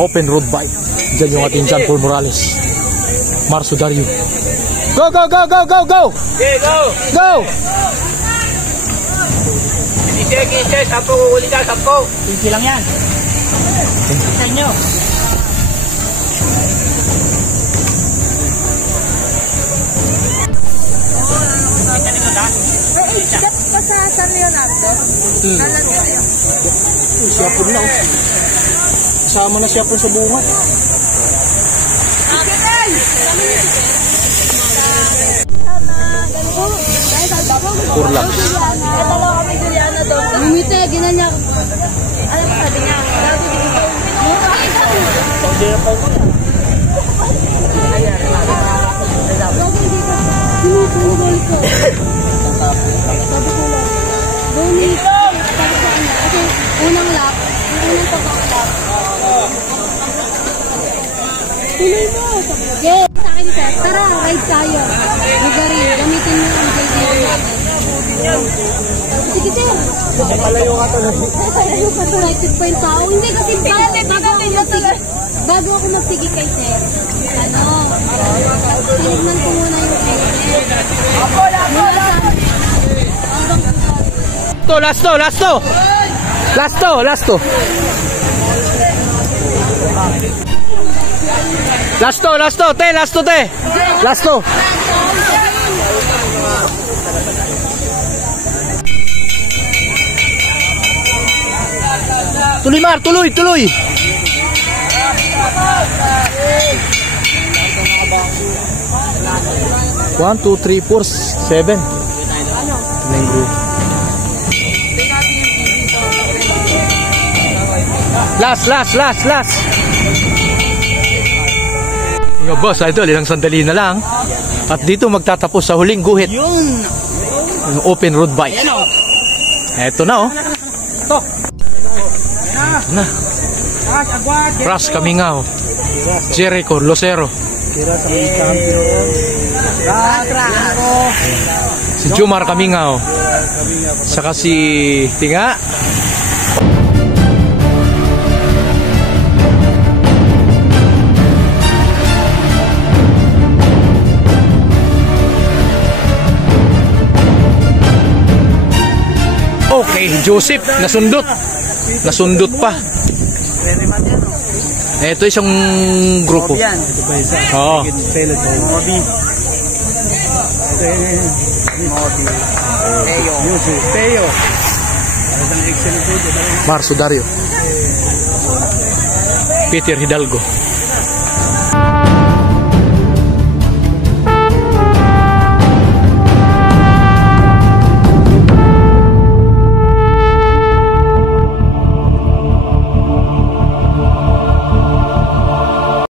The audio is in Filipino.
Open road bike. Diyan yung ating John Paul Morales. Marso Dario. Go, go, go, go, go, go! Okay, go! Go! Kise, 10 uhuli ka, 10. Easy lang yan. Sa inyo. Step pa sa San Leonardo. Siya po na. Kasama na siya po sa bunga. Kurlang. Katalaw kami Juliana doon. Lumite, ginanya. Alam mo sabi niya, gago dito. Saudi na pa mo. Sinusungol ko. Sabi ko lang. Bonus. Sabi ko kanya. Kasi unang lap, unang pagkakalap. Tuloy mo. Yes. Sa akin sir, tara, ride tayo. Lugarin, gamitin mo ang JDO natin. Sige sir. Palayo ka to. Palayo ka to. Excited pa yung tao. Hindi kasi bago ako magsige kay sir. Tinignan ko muna yung exit. Last to. Tuloy Mar, tuloy. 1, 2, 3, 4, 7. Last. Mga boss, idol, ilang sandali na lang. At dito magtatapos sa huling guhit. Yung open road bike. Eto na, oh. Ito na. Ras Kamingao. Jericho Lucero. Si Jomar Kamingao. Saka si Tinga. Okay, Joseph, nasundot pa. Ito isang grupo. Oo. Teo. Marso Dario. Peter Hidalgo.